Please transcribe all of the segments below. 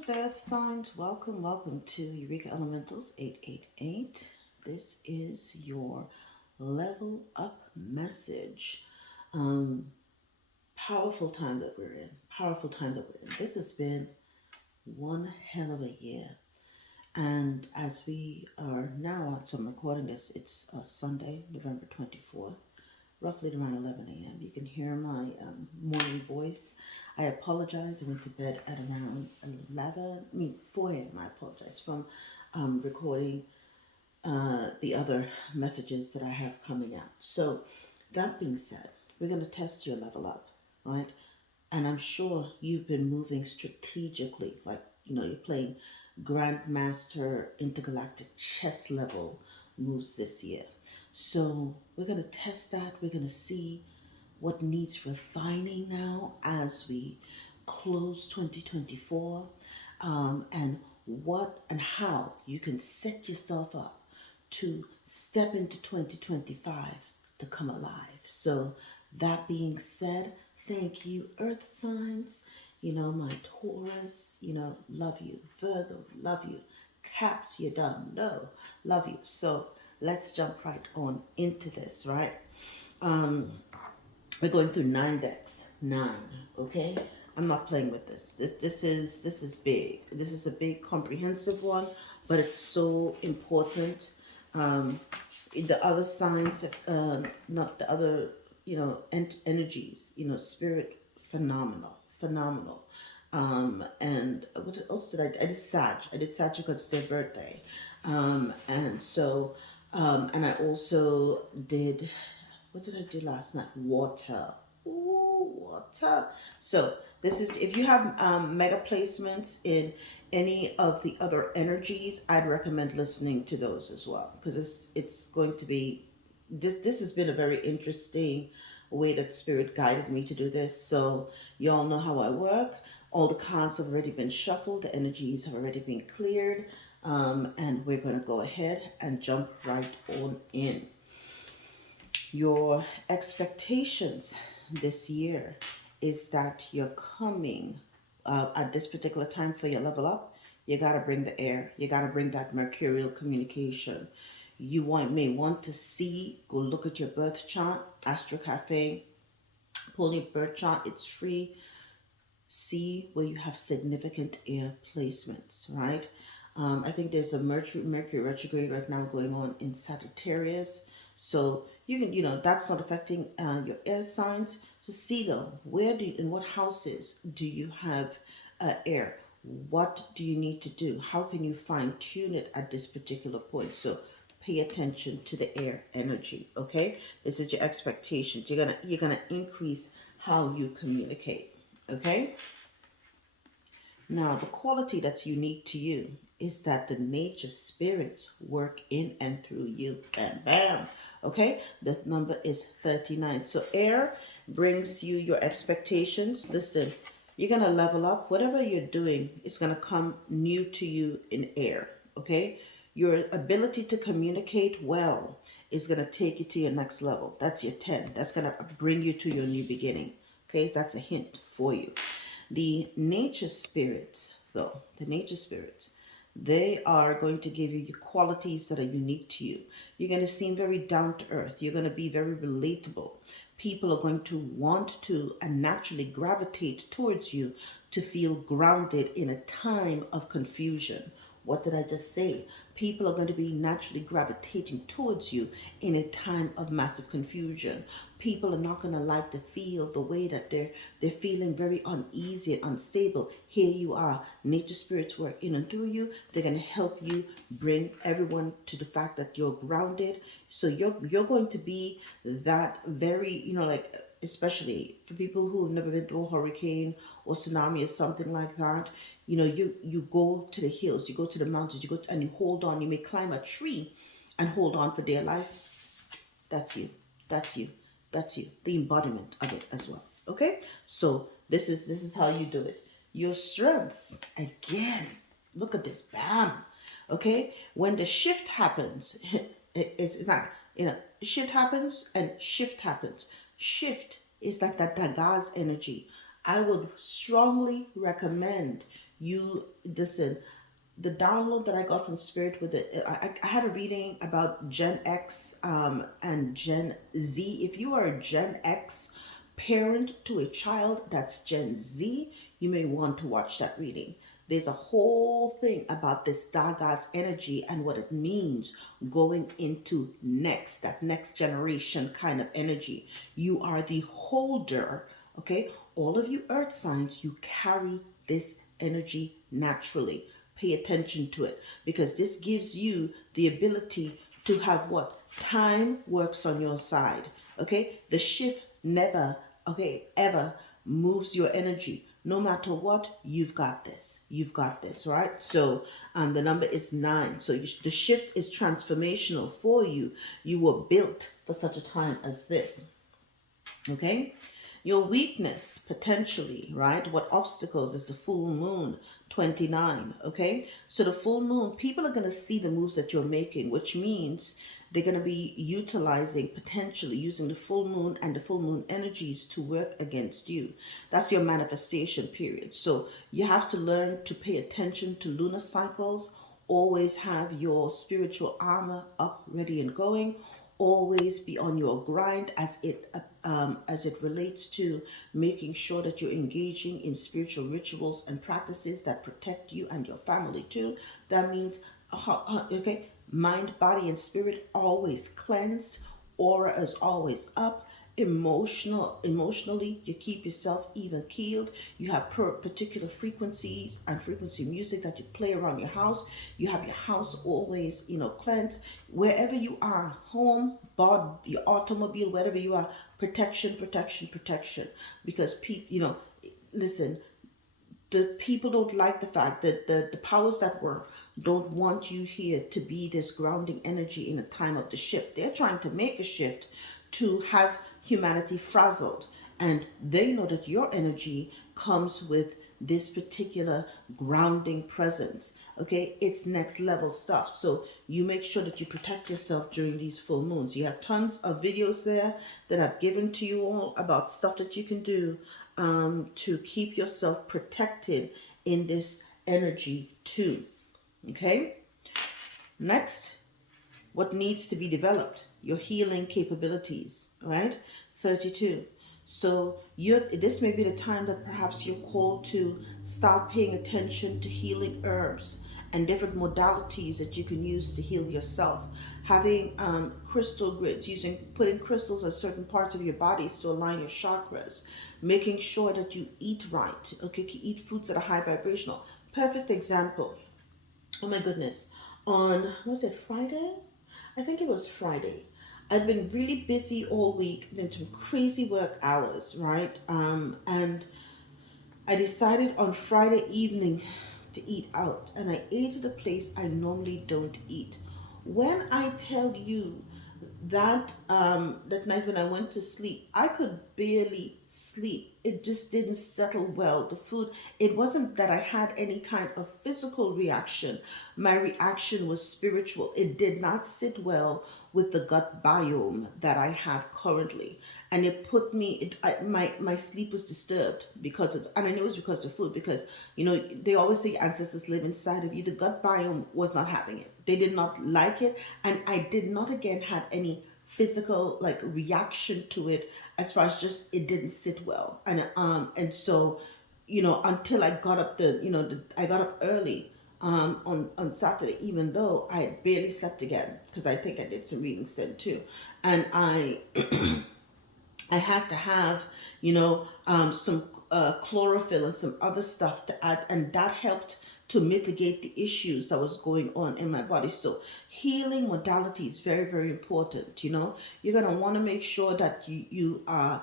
Greetings, Earth signs. Welcome to Eureka Elementals 888. This is your level up message. Um, Powerful time that we're in. Powerful times that we're in. This has been one hell of a year. And as we are now, so I'm recording this, it's Sunday, November 24th, roughly around 11 a.m. You can hear my morning voice. I apologize. I went to bed at around 4 a.m. I apologize from recording the other messages that I have coming out. So, that being said, we're going to test your level up, right? And I'm sure you've been moving strategically, like, you're playing Grandmaster Intergalactic chess level moves this year. So we're going to test that. We're going to see what needs refining now as we close 2024, and what and how you can set yourself up to step into 2025 to come alive. So that being said, thank you, Earth signs. My Taurus, love you. Virgo, love you. Caps, you don't know, love you. So let's jump right on into this, right? We're going through 9 decks. 9, okay? I'm not playing with this. This is big. This is a big comprehensive one, but it's so important. The other signs, not the other, energies, spirit, phenomenal. And what else did I do? I did Sag. I did Sag because it's their birthday. And so, and I also did, what did I do last night? Water. Ooh, water. So this is, if you have mega placements in any of the other energies, I'd recommend listening to those as well, because it's going to be, this has been a very interesting way that spirit guided me to do this. So you all know how I work. All the cards have already been shuffled, the energies have already been cleared, and we're going to go ahead and jump right on in. Your expectations this year is that you're coming at this particular time for your level up. You got to bring the air. You got to bring that mercurial communication. You may want to see, go look at your birth chart, Astro Cafe, pull your birth chart. It's free. See where you have significant air placements, right? I think there's a Mercury retrograde right now going on in Sagittarius. So you can, that's not affecting your air signs. So see though, in what houses do you have air? What do you need to do? How can you fine tune it at this particular point? So pay attention to the air energy, okay? This is your expectations. You're gonna increase how you communicate, okay? Now, the quality that's unique to you is that the nature spirits work in and through you. Bam, bam. Okay, the number is 39. So air brings you your expectations. Listen, you're going to level up. Whatever you're doing is going to come new to you in air. Okay, your ability to communicate well is going to take you to your next level. That's your 10. That's going to bring you to your new beginning. Okay, that's a hint for you. The nature spirits, though, they are going to give you qualities that are unique to you. You're going to seem very down to earth. You're going to be very relatable. People are going to want to and naturally gravitate towards you to feel grounded in a time of confusion. What did I just say? People are going to be naturally gravitating towards you in a time of massive confusion. People are not going to like to feel the way that they're feeling very uneasy and unstable. Here you are. Nature spirits work in and through you. They're going to help you bring everyone to the fact that you're grounded. So you're going to be that very, especially for people who have never been through a hurricane or tsunami or something like that, you go to the hills, you go to the mountains, you go and you hold on. You may climb a tree and hold on for dear life. That's you. That's you. That's you. The embodiment of it as well. Okay? So this is how you do it. Your strengths, again, look at this. Bam. Okay? When the shift happens, it's not, shift happens and shift happens. Shift is like that Dagaz energy. I would strongly recommend You listen. The download that I got from Spirit with it, I had a reading about Gen X and Gen Z. If you are a Gen X parent to a child that's Gen Z, you may want to watch that reading. There's a whole thing about this Dagas energy and what it means going into that next generation kind of energy. You are the holder, okay? All of you earth signs, you carry this energy naturally. Pay attention to it, because this gives you the ability to have what? Time works on your side, okay? The shift never, okay, ever moves your energy. No matter what, you've got this. You've got this, right? So the number is 9. So the shift is transformational for you. You were built for such a time as this, okay? Your weakness, potentially, right? What obstacles is the full moon, 29, okay? So the full moon, people are going to see the moves that you're making, which means they're going to be potentially using the full moon and the full moon energies to work against you. That's your manifestation period. So you have to learn to pay attention to lunar cycles. Always have your spiritual armor up, ready and going. Always be on your grind as it relates to making sure that you're engaging in spiritual rituals and practices that protect you and your family too. That means, okay, mind, body, and spirit always cleansed. Aura is always up. Emotionally, you keep yourself even keeled. You have particular frequencies and frequency music that you play around your house. You have your house always, cleansed. Wherever you are, home, bod, your automobile, wherever you are, protection. Because people, listen, the people don't like the fact that the powers that work don't want you here to be this grounding energy in a time of the shift. They're trying to make a shift to have humanity frazzled, and they know that your energy comes with this particular grounding presence. Okay, it's next level stuff. So you make sure that you protect yourself during these full moons. You have tons of videos there that I've given to you all about stuff that you can do to keep yourself protected in this energy too. Okay, next, what needs to be developed? Your healing capabilities, right? 32. So this may be the time that perhaps you're called to start paying attention to healing herbs and different modalities that you can use to heal yourself. Having crystal grids, putting crystals at certain parts of your bodies to align your chakras, making sure that you eat right, okay, eat foods that are high vibrational. Perfect example. Oh my goodness. On, was it Friday? I think it was Friday. I've been really busy all week, been some crazy work hours, right? And I decided on Friday evening to eat out, and I ate at a place I normally don't eat. When I tell you that that night when I went to sleep, I could barely sleep. It just didn't settle well. The food, it wasn't that I had any kind of physical reaction. My reaction was spiritual. It did not sit well with the gut biome that I have currently. And it put me, my sleep was disturbed because of, and I knew it was because of food, because, they always say ancestors live inside of you. The gut biome was not having it. They did not like it. And I did not, again, have any physical reaction to it, as far as just it didn't sit well. And so, until I got up I got up early on Saturday, even though I had barely slept again, because I think I did some readings then too. And I had to have, some chlorophyll and some other stuff to add, and that helped to mitigate the issues that was going on in my body. So healing modality is very, very important. You're going to want to make sure that you are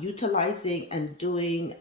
utilizing and doing,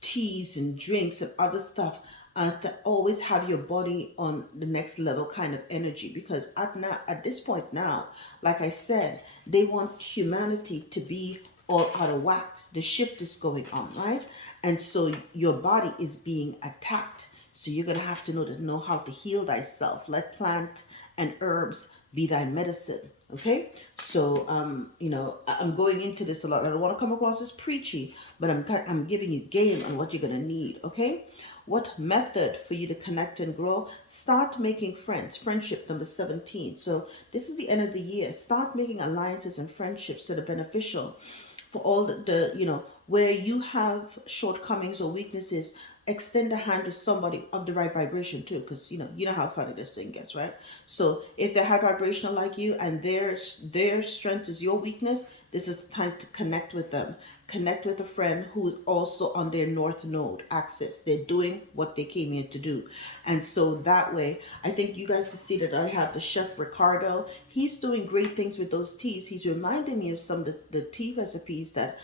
teas and drinks and other stuff to always have your body on the next level kind of energy, because at this point now, like I said, they want humanity to be all out of whack. The shift is going on, right? And so your body is being attacked. So you're going to have to know how to heal thyself. Let plant and herbs be thy medicine. Okay, so you know, I'm going into this a lot. I don't want to come across as preachy, but I'm giving you game on what you're gonna need. Okay, what method for you to connect and grow? Start making friends. Friendship number 17. So this is the end of the year. Start making alliances and friendships that are beneficial for all the you know, where you have shortcomings or weaknesses. Extend a hand to somebody of the right vibration too, because you know how funny this thing gets, right? So if they're high vibrational like you and their strength is your weakness, this is time to connect with them. Connect with a friend who's also on their north node axis. They're doing what they came here to do. And so that way, I think you guys see that I have the chef Ricardo. He's doing great things with those teas. He's reminding me of some of the tea recipes that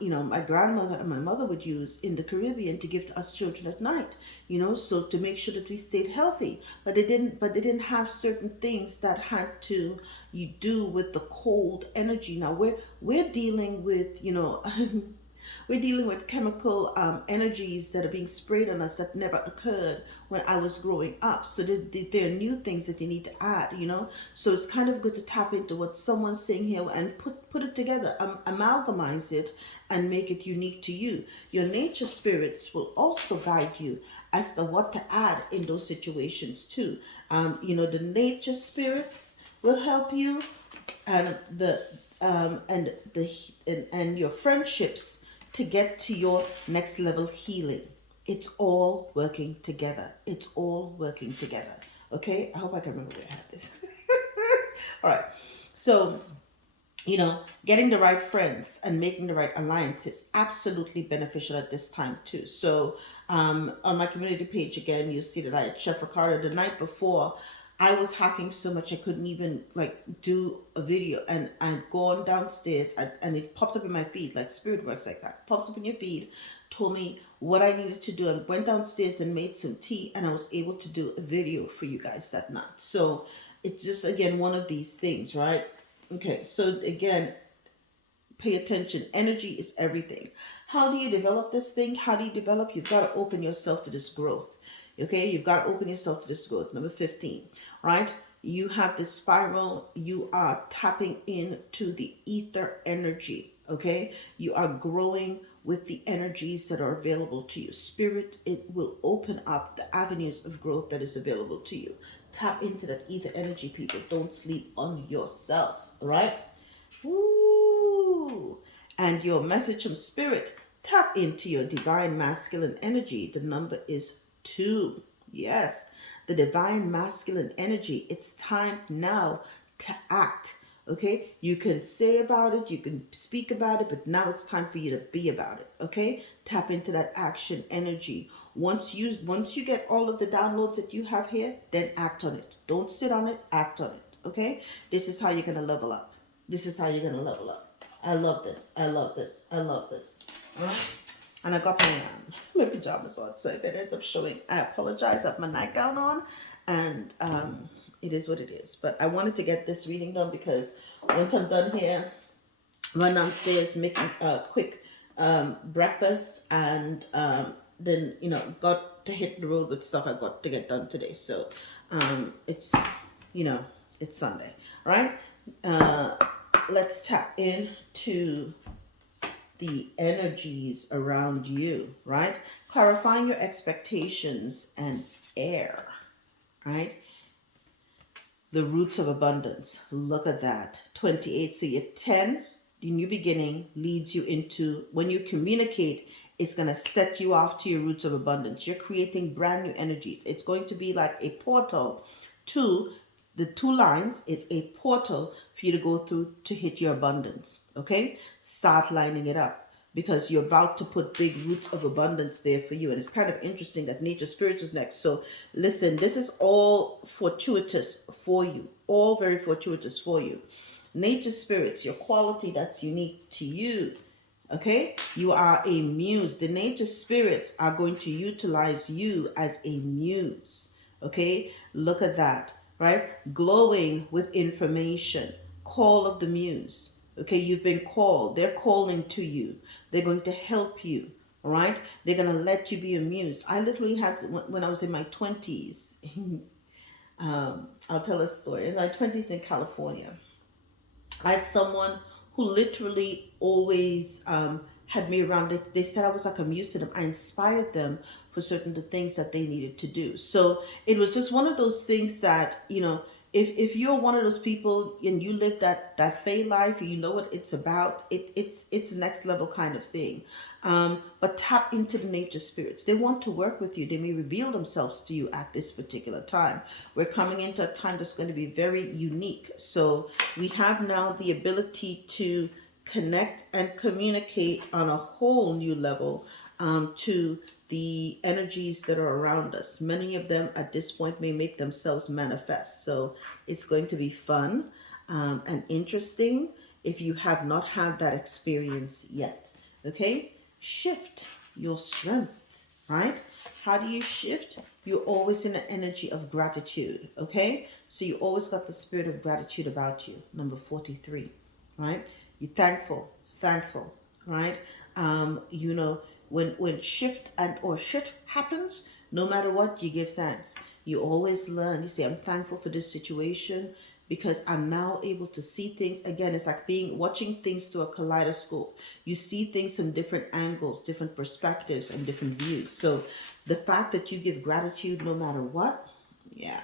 you know, my grandmother and my mother would use in the Caribbean to give to us children at night, you know, so to make sure that we stayed healthy. But they didn't have certain things that had to you do with the cold energy. Now we're dealing with, you know, we're dealing with chemical energies that are being sprayed on us that never occurred when I was growing up. So there are new things that you need to add, you know. So it's kind of good to tap into what someone's saying here and put it together, amalgamize it, and make it unique to you. Your nature spirits will also guide you as to what to add in those situations too. You know, the nature spirits will help you, and and your friendships to get to your next level healing. It's all working together. It's all working together. Okay, I hope I can remember where I had this. All right, so you know, getting the right friends and making the right alliances absolutely beneficial at this time too. So on my community page again, you see that I had Chef Ricardo the night before. I was hacking so much I couldn't even like do a video, and I'd gone downstairs and it popped up in my feed. Like spirit works like that, pops up in your feed, told me what I needed to do. I went downstairs and made some tea, and I was able to do a video for you guys that night. So it's just again one of these things, right? Okay, so again, pay attention. Energy is everything. How do you develop this thing? How do you develop? You've got to open yourself to this growth. Okay, you've got to open yourself to this growth. Number 15, right? You have this spiral. You are tapping into the ether energy. Okay, you are growing with the energies that are available to you. Spirit, it will open up the avenues of growth that is available to you. Tap into that ether energy, people. Don't sleep on yourself. All right? Woo! And your message from spirit, tap into your divine masculine energy. The number is 2. Yes, the divine masculine energy. It's time now to act. Okay, you can say about it, you can speak about it, but now it's time for you to be about it. Okay, tap into that action energy. Once you get all of the downloads that you have here, then act on it. Don't sit on it, act on it. Okay, this is how you're gonna level up. This is how you're gonna level up. I love this. I love this. I love this. All right. And I got my pajamas on, so if it ends up showing, I apologize. I have my nightgown on, and it is what it is. But I wanted to get this reading done because once I'm done here, run downstairs, make a quick breakfast, and then got to hit the road with stuff I got to get done today. So it's it's Sunday, right? Let's tap into the energies around you, right? Clarifying your expectations and air, right? The roots of abundance. Look at that. 28. So your 10, the new beginning, leads you into, when you communicate, it's going to set you off to your roots of abundance. You're creating brand new energies. It's going to be like a portal to the 2 lines. It's a portal for you to go through to hit your abundance. Okay? Start lining it up, because you're about to put big roots of abundance there for you. And it's kind of interesting that nature spirits is next. So listen, this is all fortuitous for you. All very fortuitous for you. Nature spirits, your quality that's unique to you. Okay? You are a muse. The nature spirits are going to utilize you as a muse. Okay? Look at that. Right? Glowing with information. Call of the muse. Okay, you've been called. They're calling to you. They're going to help you. All right? They're going to let you be a muse. I literally had to, when I was in my 20s, I'll tell a story. In my 20s in California, I had someone who literally always had me around. They said I was like a muse to them. I inspired them for certain the things that they needed to do. So it was just one of those things that, if you're one of those people and you live that fey life, you know what it's about. It's a next level kind of thing. But tap into the nature spirits. They want to work with you. They may reveal themselves to you at this particular time. We're coming into a time that's going to be very unique. So we have now the ability to connect and communicate on a whole new level to the energies that are around us. Many of them at this point may make themselves manifest. So it's going to be fun and interesting if you have not had that experience yet. Okay? Shift your strength, right? How do you shift? You're always in the energy of gratitude, okay? So you always got the spirit of gratitude about you. Number 43, right? You're thankful, right? When shift and or shit happens, no matter what, you give thanks. You always learn. You say, I'm thankful for this situation because I'm now able to see things. Again, it's like watching things through a kaleidoscope. You see things from different angles, different perspectives, and different views. So the fact that you give gratitude no matter what, yeah,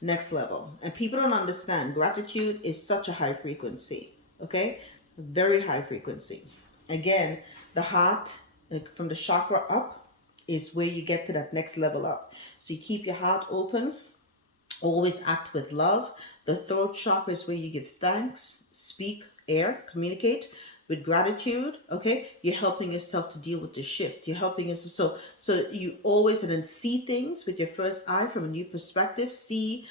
next level. And people don't understand. Gratitude is such a high frequency, okay? Very high frequency. Again, the heart, like from the chakra up, is where you get to that next level up. So you keep your heart open. Always act with love. The throat chakra is where you give thanks, speak, air, communicate with gratitude. Okay, you're helping yourself to deal with the shift. You're helping yourself. So you always and then see things with your first eye from a new perspective. See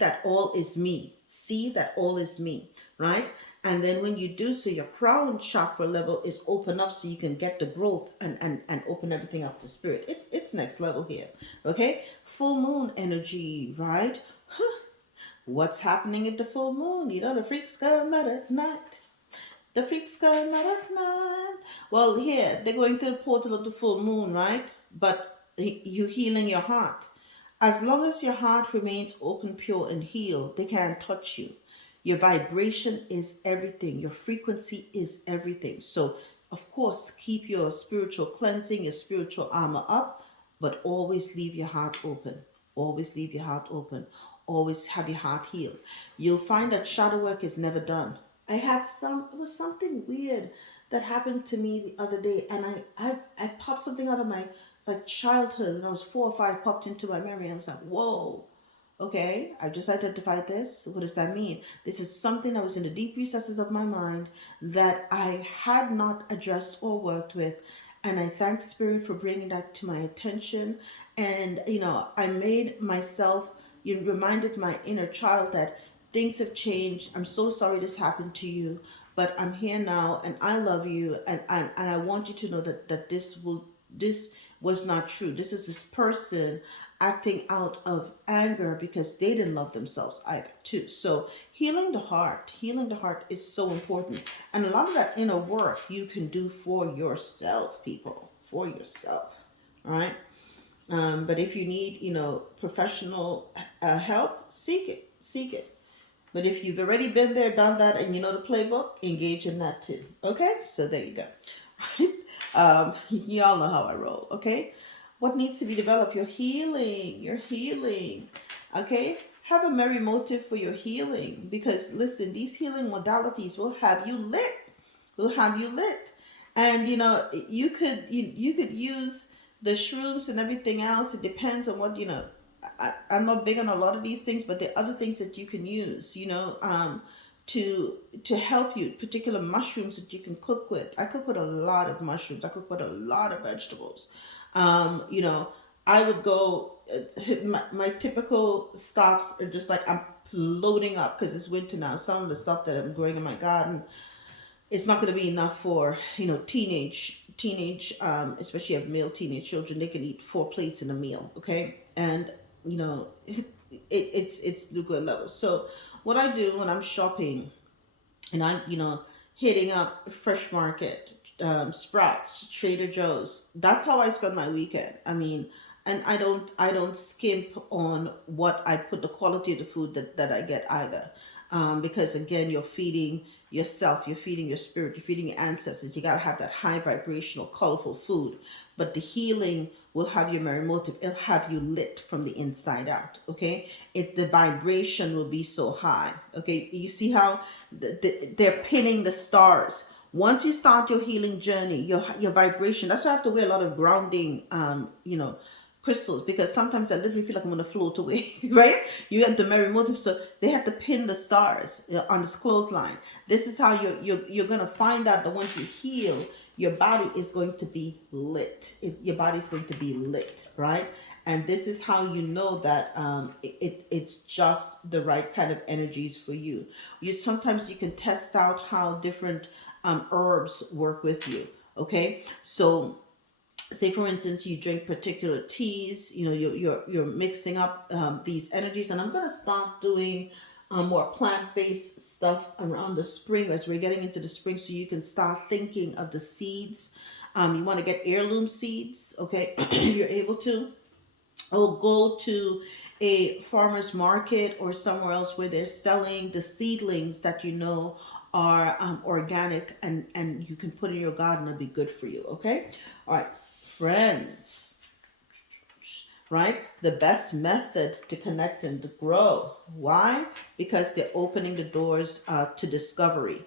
that all is me. See that all is me. Right. And then when you do so, your crown chakra level is open up so you can get the growth and open everything up to spirit. It's next level here. Okay? Full moon energy, right? What's happening at the full moon? The freaks come out at night. The freaks come out at night. Well, here, they're going through the portal of the full moon, right? But you're healing your heart. As long as your heart remains open, pure, and healed, they can't touch you. Your vibration is everything. Your frequency is everything. So, of course, keep your spiritual cleansing, your spiritual armor up, but always leave your heart open. Always leave your heart open. Always have your heart healed. You'll find that shadow work is never done. It was something weird that happened to me the other day, and I popped something out of my childhood when I was 4 or 5, popped into my memory. I was like, whoa. Okay, I've just identified this. What does that mean? This is something that was in the deep recesses of my mind that I had not addressed or worked with. And I thank Spirit for bringing that to my attention. And, I made myself, reminded my inner child that things have changed. I'm so sorry this happened to you, but I'm here now and I love you. And I want you to know that this was not true. This is this person acting out of anger because they didn't love themselves either too. So healing the heart is so important. And a lot of that inner work you can do for yourself, people, for yourself. All right. But if you need, professional help, seek it. But if you've already been there, done that, and you know the playbook, engage in that too. Okay? So there you go. Right? Y'all know how I roll. Okay? What needs to be developed? Your healing. Okay? Have a merry motive for your healing. Because listen, these healing modalities will have you lit. And you could use the shrooms and everything else. It depends on what I'm not big on a lot of these things, but there are other things that you can use, to help you. Particular mushrooms that you can cook with. I cook with a lot of mushrooms. I cook with a lot of vegetables. I would go. My typical stops are just like I'm loading up because it's winter now. Some of the stuff that I'm growing in my garden, it's not going to be enough for teenage especially if male teenage children. They can eat 4 plates in a meal. Okay, and it's the good level. So what I do when I'm shopping and I hitting up Fresh Market, Sprouts, Trader Joe's, that's how I spend my weekend. I mean, and I don't skimp on what I put, the quality of the food that I get either. because again, you're feeding yourself, you're feeding your spirit, you're feeding your ancestors. You got to have that high vibrational, colorful food. But the healing will have your merry motive. It'll have you lit from the inside out. Okay, the vibration will be so high. Okay, you see how they're pinning the stars. Once you start your healing journey, your vibration. That's why I have to wear a lot of grounding. Crystals, because sometimes I literally feel like I'm going to float away, right? You have the merry motive, so they have to pin the stars on this clothesline. This is how you're going to find out that once you heal, your body is going to be lit. Your body is going to be lit, right? And this is how you know that it's just the right kind of energies for you. Sometimes you can test out how different herbs work with you. Okay, so say for instance you drink particular teas, you're mixing up these energies, and I'm going to start doing more plant-based stuff around the spring as we're getting into the spring, so you can start thinking of the seeds. You want to get heirloom seeds, okay? You're able to go to a farmer's market or somewhere else where they're selling the seedlings that are organic, and you can put in your garden. It'll be good for you. Okay, all right, friends, right? The best method to connect and to grow. Why? Because they're opening the doors to discovery.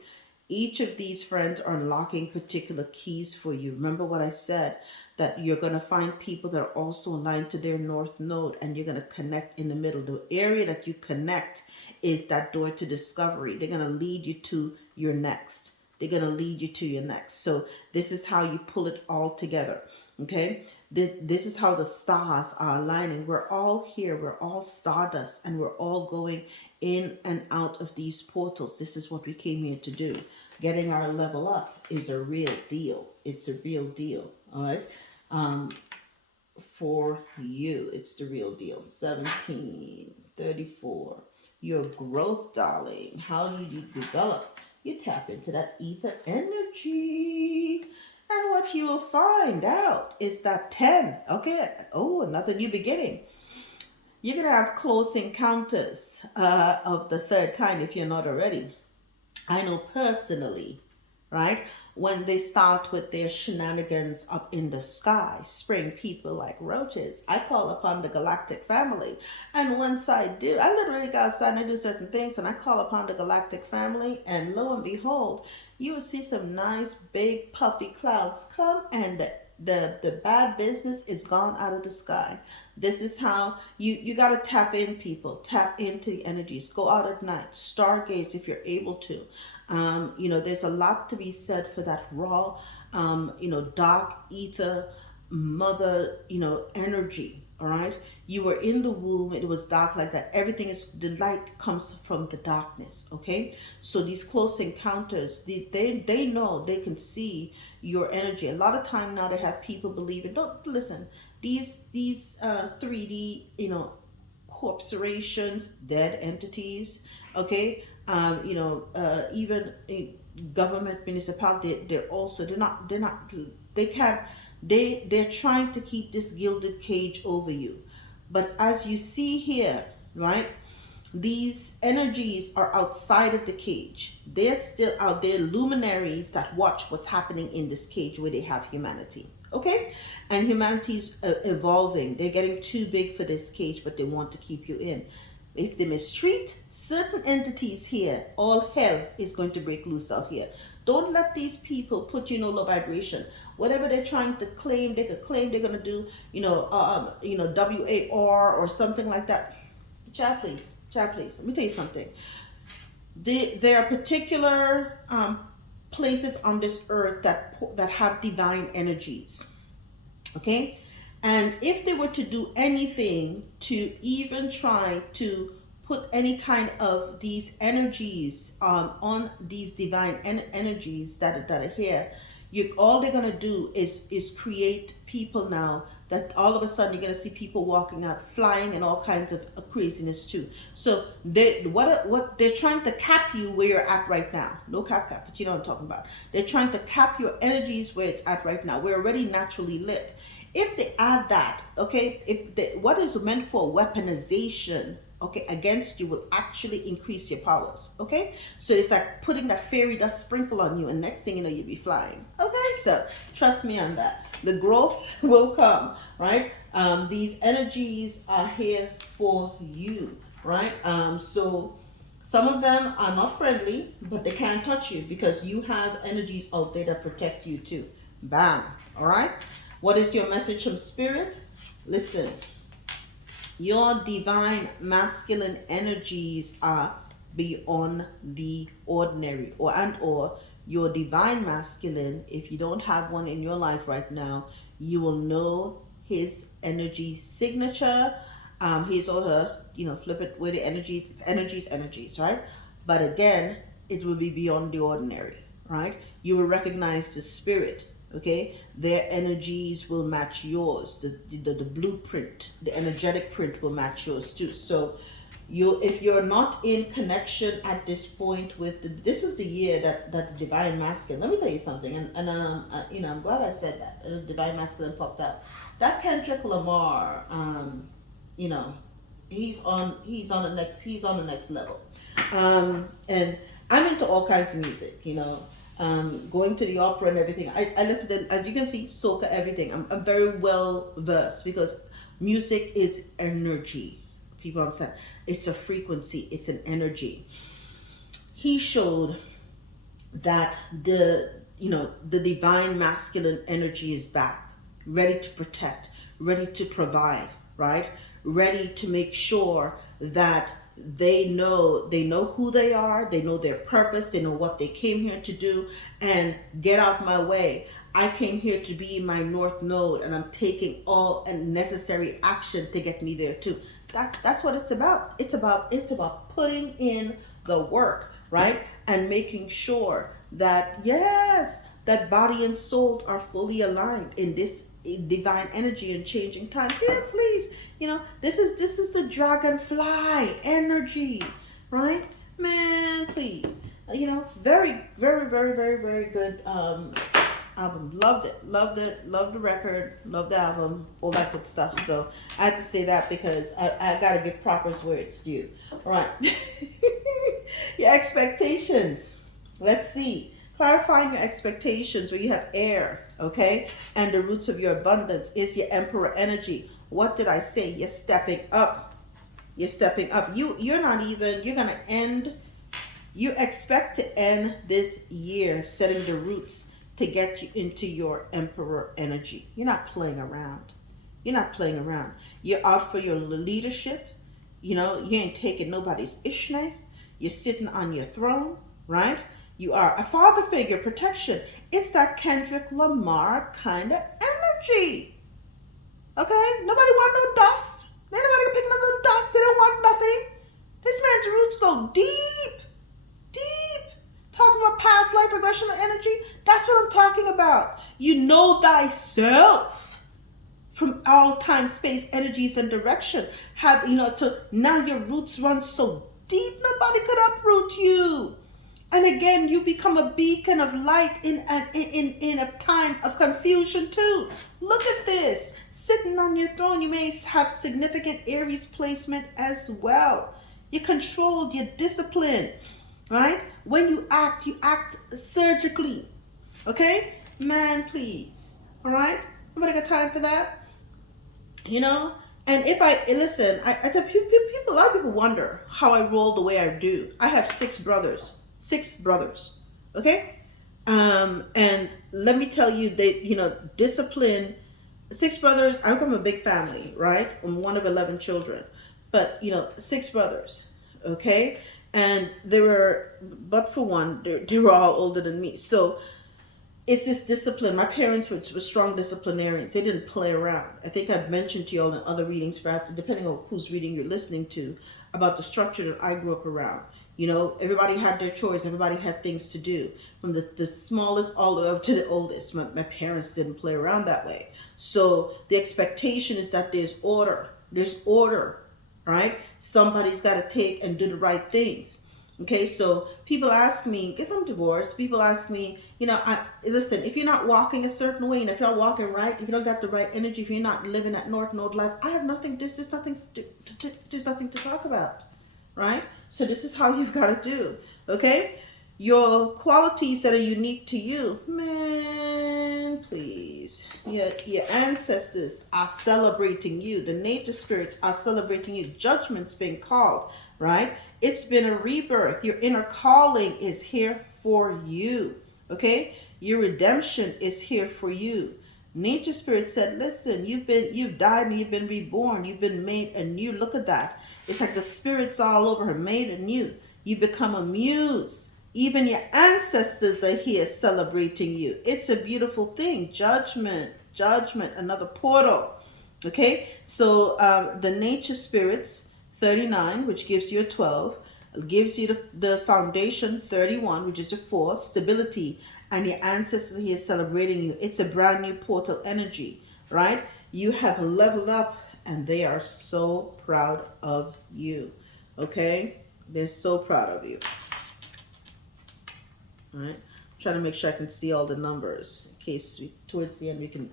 Each of these friends are unlocking particular keys for you. Remember what I said, that you're going to find people that are also aligned to their north node, and you're going to connect in the middle. The area that you connect is that door to discovery. They're going to lead you to your next. They're going to lead you to your next. So this is how you pull it all together. Okay, this is how the stars are aligning. We're all here. We're all stardust, and we're all going in and out of these portals. This is what we came here to do. Getting our level up is a real deal. It's a real deal. All right. For you, it's the real deal. 1734. Your growth, darling. How do you develop? You tap into that ether energy. And what you will find out is that 10, okay, another new beginning. You're going to have close encounters of the third kind if you're not already. I know personally, right, when they start with their shenanigans up in the sky, spring people like roaches, I call upon the galactic family. And once I do, I literally go outside and I do certain things, and I call upon the galactic family, and lo and behold, you will see some nice big puffy clouds come, and the bad business is gone out of the sky. This is how you got to tap in, people. Tap into the energies. Go out at night. Stargaze if you're able to. There's a lot to be said for that raw, dark ether, mother, energy. All right. You were in the womb. It was dark like that. The light comes from the darkness. Okay. So these close encounters, they know, they can see your energy. A lot of time now they have people believing, don't listen, these 3D, corporations, dead entities. Okay. Even government, municipality, they're trying to keep this gilded cage over you. But as you see here, right, these energies are outside of the cage. They're still out there, luminaries that watch what's happening in this cage where they have humanity. Okay? And humanity's evolving. They're getting too big for this cage, but they want to keep you in. If they mistreat certain entities here, all hell is going to break loose out here. Don't let these people put you in low vibration. Whatever they're trying to claim, they could claim they're going to do, WAR or something like that. Chat, please. Let me tell you something. There are particular places on this earth that have divine energies. Okay? And if they were to do anything to even try to put any kind of these energies on these divine energies that are here, all they're going to do is create people now that all of a sudden you're going to see people walking out, flying, and all kinds of craziness too. So what they're trying to cap you where you're at right now. No cap, but you know what I'm talking about. They're trying to cap your energies where it's at right now. We're already naturally lit. If they add that, okay, what is meant for weaponization, okay, against you will actually increase your powers. Okay, so it's like putting that fairy dust sprinkle on you, and next thing you know, you'll be flying. Okay, so trust me on that. The growth will come, right? These energies are here for you, right? So some of them are not friendly, but they can't touch you because you have energies out there that protect you too. Bam. All right. What is your message from spirit? Listen, your divine masculine energies are beyond the ordinary, or your divine masculine, if you don't have one in your life right now, you will know his energy signature, his or her, flip it with the energies, it's energies, right? But again, it will be beyond the ordinary, right? You will recognize the spirit. Okay, their energies will match yours. The blueprint, the energetic print will match yours too. So if you're not in connection at this point with this is the year that the divine masculine. Let me tell you something, and I'm glad I said that. The divine masculine popped out. That Kendrick Lamar, he's on the next level. And I'm into all kinds of music, going to the opera and everything. I listen to, as you can see, soca, everything. I'm very well versed because music is energy. People understand. It's a frequency. It's an energy. He showed that the divine masculine energy is back, ready to protect, ready to provide, right? Ready to make sure that they know who they are, they know their purpose, they know what they came here to do, and get out my way. I came here to be my north node, and I'm taking all necessary action to get me there too. That's what it's about. It's about putting in the work, right? And making sure that yes, that body and soul are fully aligned in this divine energy and changing times. Here, please, this is the dragonfly energy, right? Man, please, very, very, very, very, very good album. Loved it, loved the record, loved the album, all that good stuff. So I had to say that because I gotta give proper where it's due. All right. Your expectations. Let's see. Clarifying your expectations where you have air, okay? And the roots of your abundance is your emperor energy. What did I say? You're stepping up. You're stepping up. You expect to end this year setting the roots to get you into your emperor energy. You're not playing around. You're not playing around. You're out for your leadership. You ain't taking nobody's ishne. You're sitting on your throne, right? You are a father figure, protection. It's that Kendrick Lamar kind of energy. Okay? Nobody want no dust. Ain't nobody picking up no dust. They don't want nothing. This man's roots go deep. Deep. Talking about past life regressional energy. That's what I'm talking about. You know thyself from all time, space, energies, and direction. So now your roots run so deep, nobody could uproot you. And again, you become a beacon of light in a time of confusion too. Look at this. Sitting on your throne, you may have significant Aries placement as well. You're controlled, you're disciplined, right? When you act surgically. Okay? Man, please. All right? Nobody got time for that? And if I tell people, a lot of people wonder how I roll the way I do. I have 6 brothers. 6 brothers, okay? And let me tell you, discipline, 6 brothers. I'm from a big family, right? I'm one of 11 children, but 6 brothers, okay? And but for one, they were all older than me. So it's this discipline. My parents were strong disciplinarians. They didn't play around. I think I've mentioned to you all in other readings, perhaps, depending on whose reading you're listening to, about the structure that I grew up around. Everybody had their chores. Everybody had things to do. From the smallest all the way up to the oldest. My parents didn't play around that way. So the expectation is that there's order. There's order, right? Somebody's got to take and do the right things. Okay, so people ask me, because I'm divorced, people ask me, listen, if you're not walking a certain way, and if you're not walking right, if you don't got the right energy, if you're not living that North Node life, I have nothing, there's nothing to talk about, right? So this is how you've got to do, okay? Your qualities that are unique to you, man, please. Your ancestors are celebrating you. The nature spirits are celebrating you. Judgment's been called, right? It's been a rebirth. Your inner calling is here for you, okay? Your redemption is here for you. Nature spirit said, listen, you've died and you've been reborn. You've been made anew. Look at that. It's like the spirits all over her, made anew. You become a muse. Even your ancestors are here celebrating you. It's a beautiful thing. Judgment, another portal. Okay, so the nature spirits, 39, which gives you a 12, gives you the foundation, 31, which is a 4, stability, and your ancestors are here celebrating you. It's a brand new portal energy, right? You have leveled up, and they are so proud of you. Okay, they're so proud of you. All right, trying to make sure I can see all the numbers in case towards the end we can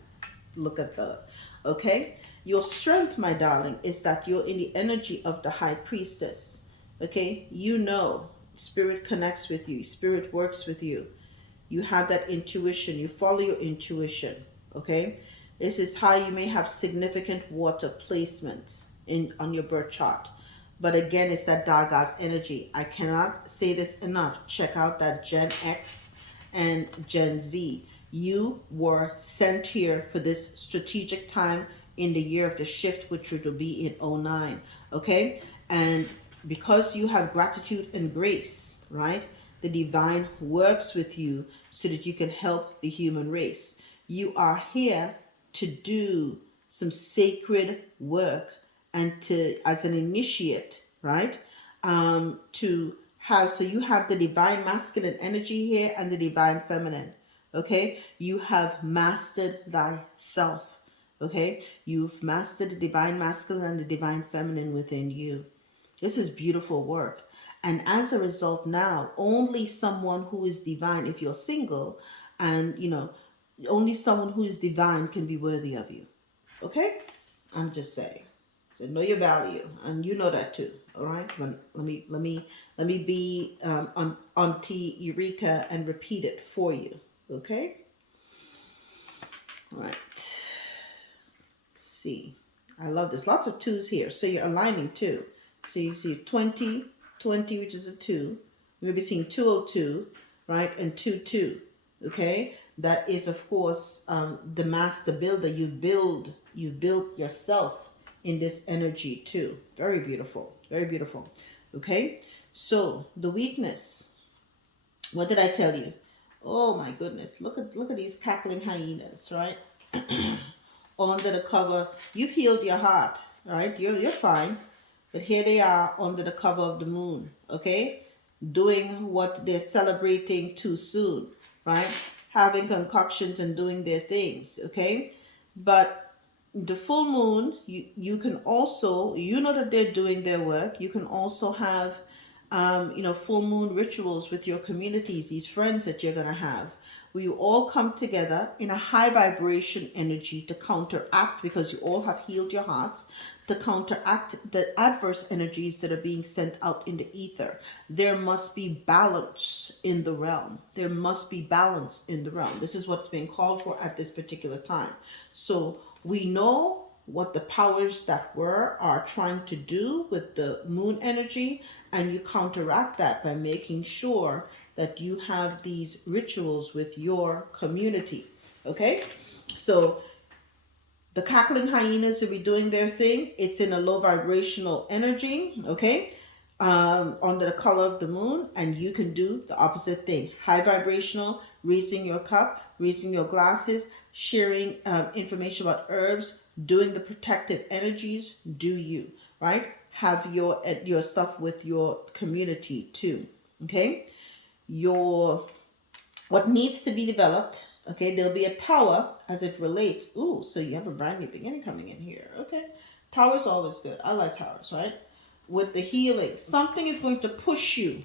look at the, okay? Your strength, my darling, is that you're in the energy of the high priestess, okay? You know, spirit connects with you, spirit works with you. You have that intuition, you follow your intuition, okay? This is how you may have significant water placements on your birth chart. But again, it's that Dargas energy. I cannot say this enough. Check out that Gen X and Gen Z. You were sent here for this strategic time in the year of the shift, which will be in 09. Okay? And because you have gratitude and grace, right? The divine works with you so that you can help the human race. You are here to do some sacred work and to, as an initiate, right? To have, so you have the divine masculine energy here and the divine feminine, okay? You have mastered thyself, okay? You've mastered the divine masculine and the divine feminine within you. This is beautiful work. And as a result now, only someone who is divine, if you're single, and, only someone who is divine can be worthy of you, okay? I'm just saying. So know your value, and you know that too. All right. Let me be Auntie Eureka and repeat it for you. Okay. All right. Let's see. I love this. Lots of twos here. So you're aligning too. So you see 20, which is a 2. You may be seeing 202, right, and 22. Okay. That is, of course, the master builder. You've built yourself in this energy too. Very beautiful. Very beautiful. Okay. So the weakness. What did I tell you? Oh my goodness. Look at these cackling hyenas, right? Under the cover. You've healed your heart. All right. You're fine. But here they are under the cover of the moon. Okay. Doing what they're celebrating too soon. Right. Having concoctions and doing their things. Okay. But the full moon, you can also, that they're doing their work. You can also have, full moon rituals with your communities, these friends that you're going to have, where you all come together in a high vibration energy to counteract, because you all have healed your hearts, to counteract the adverse energies that are being sent out in the ether. There must be balance in the realm. There must be balance in the realm. This is what's being called for at this particular time. So we know what the powers that were are trying to do with the moon energy, and you counteract that by making sure that you have these rituals with your community. Okay? So the cackling hyenas will be doing their thing. It's in a low vibrational energy, okay? Under the color of the moon, and you can do the opposite thing. High vibrational, raising your cup, raising your glasses, sharing information about herbs, doing the protective energies. Do you, right? Have your stuff with your community too, okay? What needs to be developed, okay? There'll be a tower as it relates. Ooh, so you have a brand new beginning coming in here, okay? Tower's always good. I like towers, right? With the healing, something is going to push you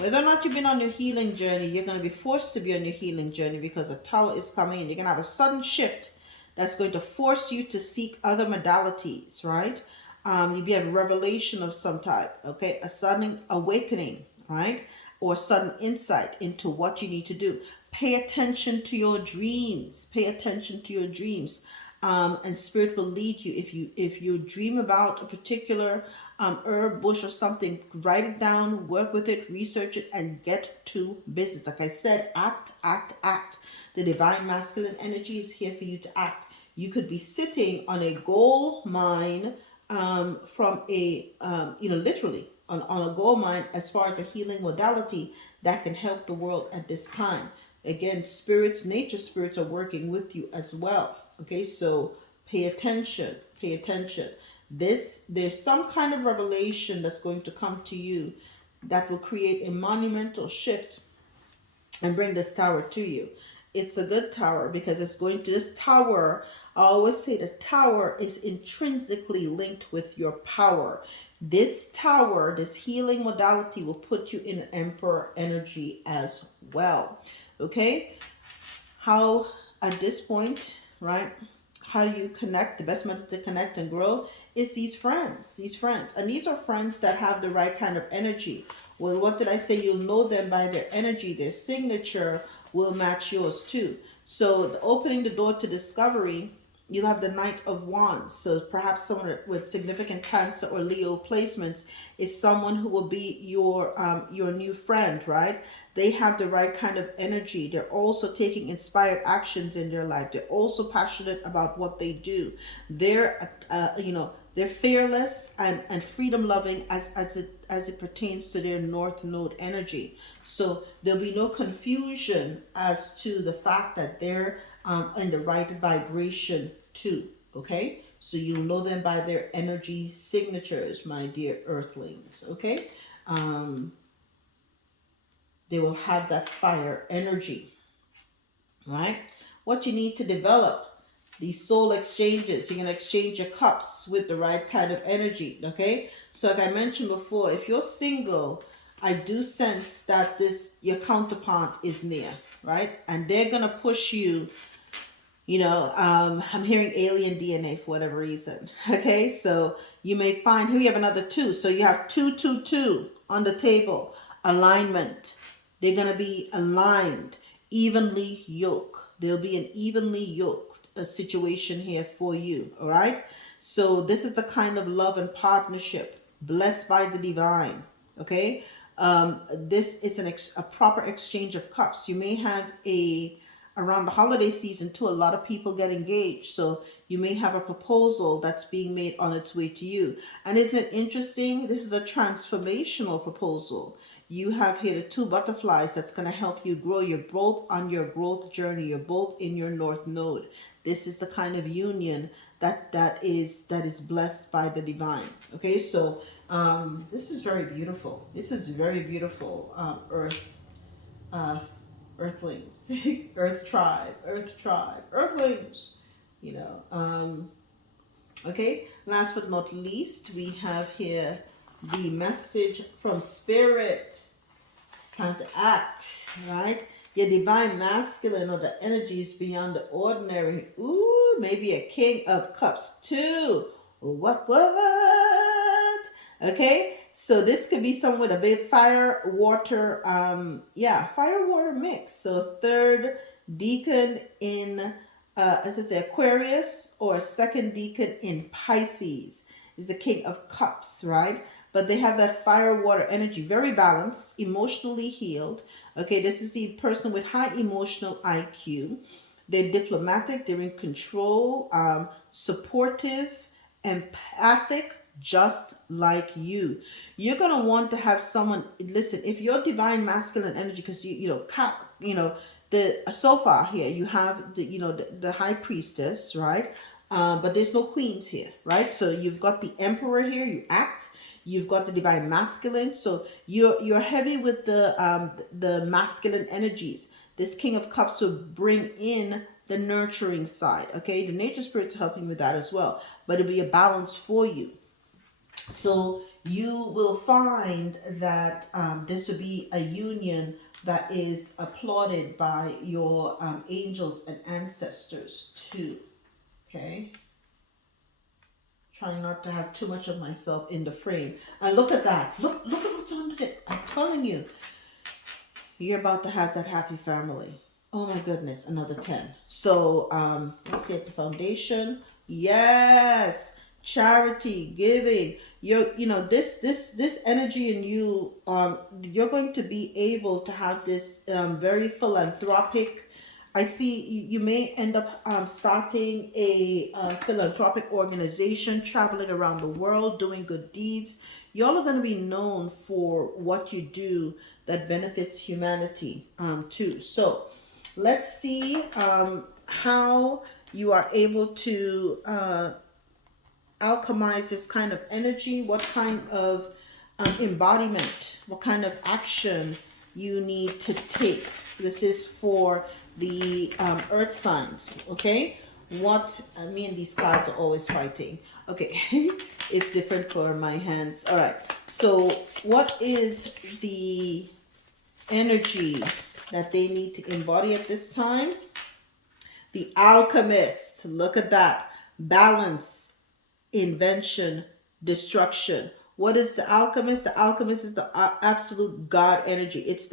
Whether or not you've been on your healing journey, you're going to be forced to be on your healing journey because a tower is coming in. You're going to have a sudden shift that's going to force you to seek other modalities, right? You'll be a revelation of some type, okay? A sudden awakening, right? Or sudden insight into what you need to do. Pay attention to your dreams. Pay attention to your dreams. And spirit will lead you. If you dream about a particular herb, bush, or something, write it down, work with it, research it, and get to business. Like I said, act, act, act. The divine masculine energy is here for you to act. You could be sitting on a gold mine from a literally on a gold mine as far as a healing modality that can help the world at this time. Again, spirits, nature spirits are working with you as well. Okay, so pay attention, pay attention. There's some kind of revelation that's going to come to you that will create a monumental shift and bring this tower to you. It's a good tower because it's going to, this tower, I always say the tower is intrinsically linked with your power. This tower, this healing modality will put you in emperor energy as well. Okay, how at this point, right, how do you connect? The best method to connect and grow is these friends, and these are friends that have the right kind of energy. Well, what did I say? You'll know them by their energy. Their signature will match yours too. So opening the door to discovery, you'll have the Knight of Wands. So perhaps someone with significant Cancer or Leo placements is someone who will be your new friend, right? They have the right kind of energy. They're also taking inspired actions in their life. They're also passionate about what they do. They're they're fearless and freedom loving as it pertains to their North Node energy. So there'll be no confusion as to the fact that they're in the right vibration too. Okay, so you'll know them by their energy signatures, my dear earthlings. Okay, they will have that fire energy, right? What you need to develop, these soul exchanges. You're going to exchange your cups with the right kind of energy, okay? So like I mentioned before, if you're single, I do sense that your counterpart is near, right? And they're going to push you, I'm hearing alien DNA for whatever reason, okay? So you may find, here you have another 2. So you have 2, 2, 2 on the table. Alignment. They're going to be aligned, evenly yoked. There'll be an evenly yoked situation here for you, all right? So this is the kind of love and partnership blessed by the divine, okay? This is a proper exchange of cups. You may have around the holiday season too, a lot of people get engaged. So you may have a proposal that's being made on its way to you. And isn't it interesting? This is a transformational proposal. You have here the 2 butterflies that's going to help you grow. You're both on your growth journey. You're both in your North Node. This is the kind of union that is blessed by the divine. Okay, so this is very beautiful. This is very beautiful, earthlings, earth tribe, earthlings, okay. Last but not least, we have here the message from spirit. It's time to act, right? Your divine masculine or the energies beyond the ordinary. Ooh, maybe a King of Cups too. What? Okay, so this could be someone with a bit fire, water, fire, water mix. So 3rd decan in, as I say, Aquarius, or 2nd decan in Pisces is the King of Cups, right? But they have that fire, water energy, very balanced, emotionally healed. Okay, this is the person with high emotional IQ. They're diplomatic, they're in control, supportive, empathic, just like you. You're going to want to have someone, listen, if your divine masculine energy, because so far here you have the high priestess, right? But there's no queens here, right? So you've got the emperor here, you act. You've got the divine masculine. So you're heavy with the masculine energies. This King of Cups will bring in the nurturing side, okay? The nature spirits are helping with that as well. But it'll be a balance for you. So you will find that this will be a union that is applauded by your angels and ancestors too. Okay. Trying not to have too much of myself in the frame. And look at that. Look at what's under it. I'm telling you, you're about to have that happy family. Oh my goodness, another 10. So let's see at the foundation. Yes, charity, giving. This energy in you, you're going to be able to have this very philanthropic. I see you may end up starting a philanthropic organization, traveling around the world, doing good deeds. Y'all are going to be known for what you do that benefits humanity too. So let's see how you are able to alchemize this kind of energy, what kind of embodiment, what kind of action you need to take. This is for the earth signs, okay? Me and these cards are always fighting. Okay, it's different for my hands. All right, so what is the energy that they need to embody at this time? The alchemist, look at that. Balance, invention, destruction. What is the alchemist? The alchemist is the absolute God energy. It's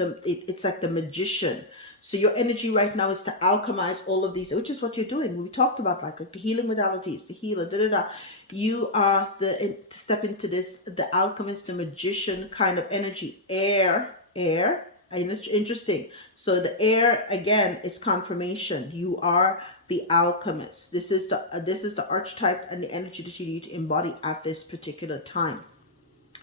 like the magician. So your energy right now is to alchemize all of these, which is what you're doing. We talked about like the healing modalities, the healer, You are to step into this, the alchemist, the magician kind of energy. Air. Interesting. So the air, again, it's confirmation. You are the alchemist. This is the archetype and the energy that you need to embody at this particular time.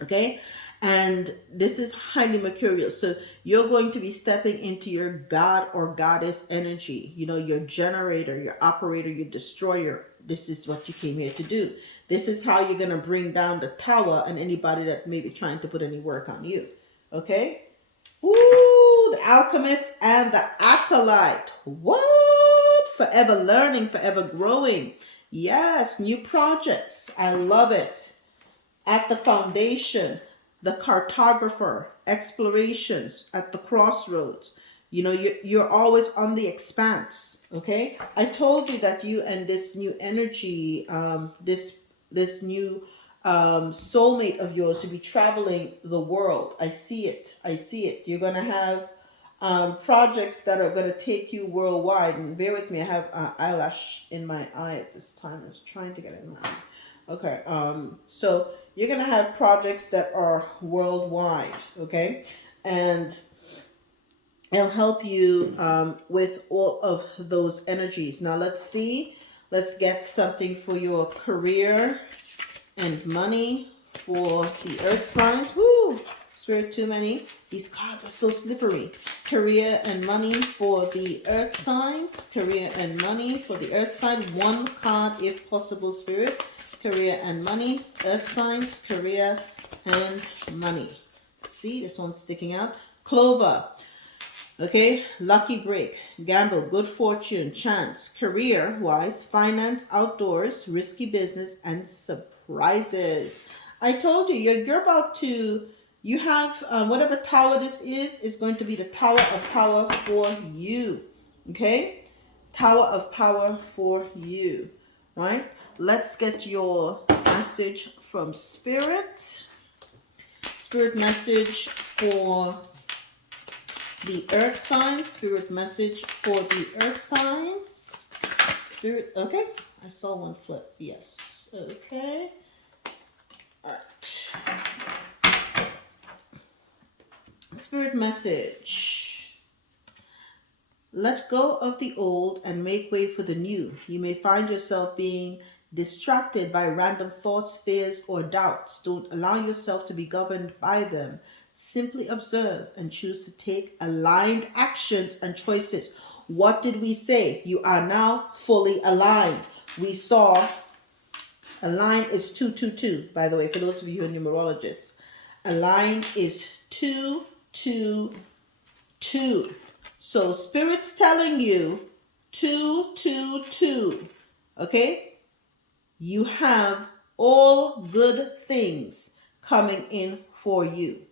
Okay, and this is highly mercurial. So you're going to be stepping into your God or goddess energy. Your generator, your operator, your destroyer. This is what you came here to do. This is how you're going to bring down the tower and anybody that may be trying to put any work on you. Okay. Ooh, the alchemist and the acolyte. What? Forever learning, forever growing. Yes, new projects. I love it. At the foundation, the cartographer, explorations at the crossroads. You're always on the expanse. Okay. I told you that you and this new energy, this new soulmate of yours to be traveling the world. I see it. You're going to have projects that are going to take you worldwide. And bear with me, I have eyelash in my eye at this time. I was trying to get it in my eye. Okay, so you're going to have projects that are worldwide, okay? And it'll help you with all of those energies. Now let's see. Let's get something for your career and money for the earth signs. Woo! Spirit, too many. These cards are so slippery. Career and money for the earth signs. Career and money for the earth sign. One card if possible, Spirit. Career and money. Earth signs. Career and money. See, this one's sticking out. Clover. Okay, lucky break, gamble, good fortune, chance, career-wise, finance, outdoors, risky business, and surprises. I told you, you're about to, you have, whatever tower this is going to be the tower of power for you. Okay? Tower of power for you. Right? Let's get your message from Spirit. Spirit message for the earth signs. Spirit message for the earth signs. Spirit, okay. I saw one flip. Yes. Okay. All right. Spirit message. Let go of the old and make way for the new. You may find yourself being distracted by random thoughts, fears, or doubts. Don't allow yourself to be governed by them. Simply observe and choose to take aligned actions and choices. What did we say? You are now fully aligned. We saw aligned is 222, by the way, for those of you who are numerologists. Aligned is 222. So Spirit's telling you 222. Okay? You have all good things coming in for you.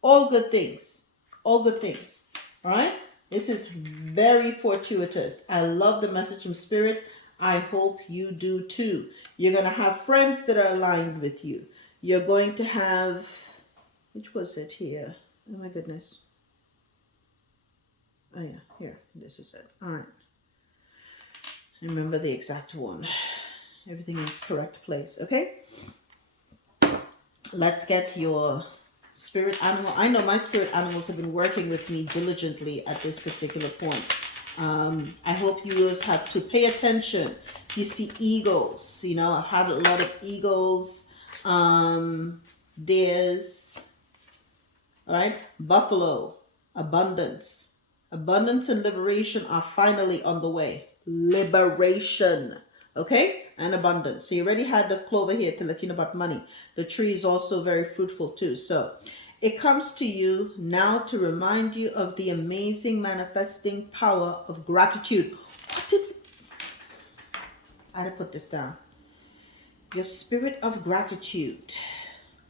All good things. All good things. All right? This is very fortuitous. I love the message from Spirit. I hope you do too. You're going to have friends that are aligned with you. You're going to have, which was it here? Oh my goodness. Oh yeah, here. This is it. All right. Remember the exact one. Everything in its correct place. Okay? Let's get your spirit animal. I know my spirit animals have been working with me diligently at this particular point. I hope you guys have to pay attention. You see eagles. You know, I've had a lot of eagles. There's, all right, buffalo, abundance. Abundance and liberation are finally on the way. Liberation. Okay? And abundance. So you already had the clover here to let you know about money. The tree is also very fruitful too. So it comes to you now to remind you of the amazing manifesting power of gratitude. I had to put this down. Your spirit of gratitude.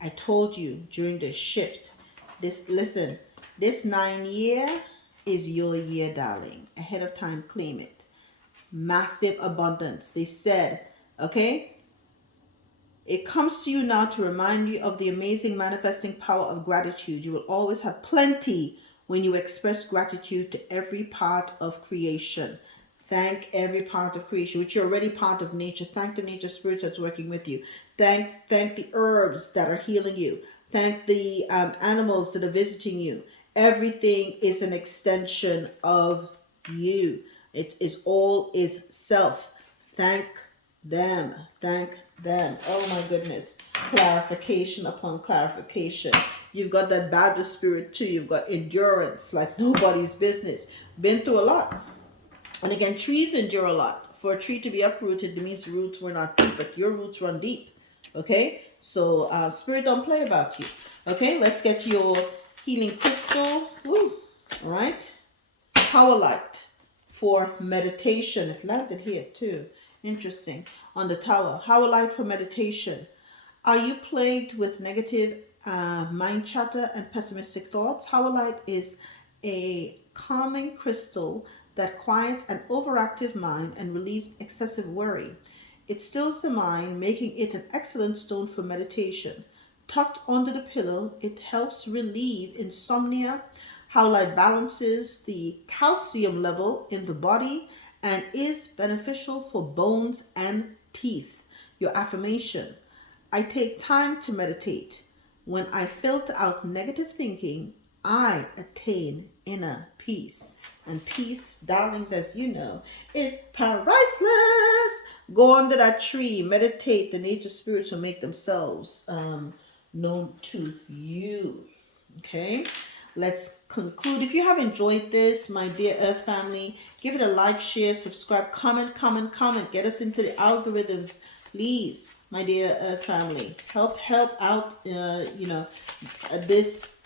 I told you during the shift. Listen, this 9 year is your year, darling. Ahead of time, claim it. Massive abundance. They said, okay? It comes to you now to remind you of the amazing manifesting power of gratitude. You will always have plenty when you express gratitude to every part of creation. Thank every part of creation, which you're already part of nature. Thank the nature spirits that's working with you. Thank the herbs that are healing you. Thank the animals that are visiting you. Everything is an extension of you. It is all is self. Thank them. Thank them. Oh my goodness. Clarification upon clarification. You've got that badger spirit too. You've got endurance like nobody's business. Been through a lot. And again, trees endure a lot. For a tree to be uprooted, it means the roots were not deep, but your roots run deep. Okay? So, spirit don't play about you. Okay? Let's get your healing crystal. Woo. All right? Power light for meditation. It landed here too. Interesting. On the tower. Power light for meditation. Are you plagued with negative mind chatter and pessimistic thoughts? Power light is a calming crystal that quiets an overactive mind and relieves excessive worry. It stills the mind, making it an excellent stone for meditation. Tucked under the pillow, it helps relieve insomnia. Howlite balances the calcium level in the body and is beneficial for bones and teeth. Your affirmation: I take time to meditate. When I filter out negative thinking, I attain inner peace. And peace, darlings, as you know, is priceless. Go under that tree, meditate. The nature spirits will make themselves known to you. Okay? Let's conclude. If you have enjoyed this, my dear Earth family, give it a like, share, subscribe, comment. Get us into the algorithms, please, my dear Earth family. Help out, this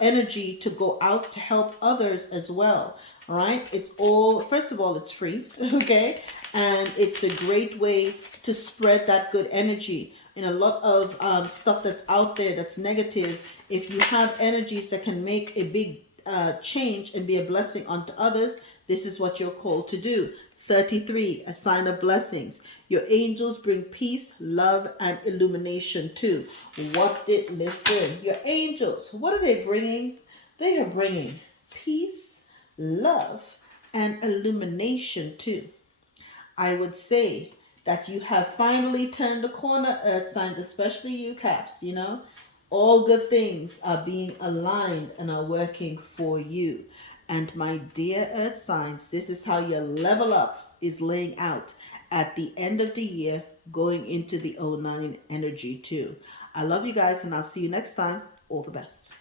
energy to go out to help others as well. All right, it's all, first of all, it's free, okay, and it's a great way to spread that good energy. In a lot of stuff that's out there that's negative, if you have energies that can make a big change and be a blessing unto others, this is what you're called to do. 33, a sign of blessings. Your angels bring peace, love, and illumination too. Listen, your angels, what are they bringing? They are bringing peace, love, and illumination too. I would say that you have finally turned the corner, Earth signs, especially you Caps, you know. All good things are being aligned and are working for you. And my dear Earth signs, this is how your level up is laying out at the end of the year, going into the 09 energy too. I love you guys, and I'll see you next time. All the best.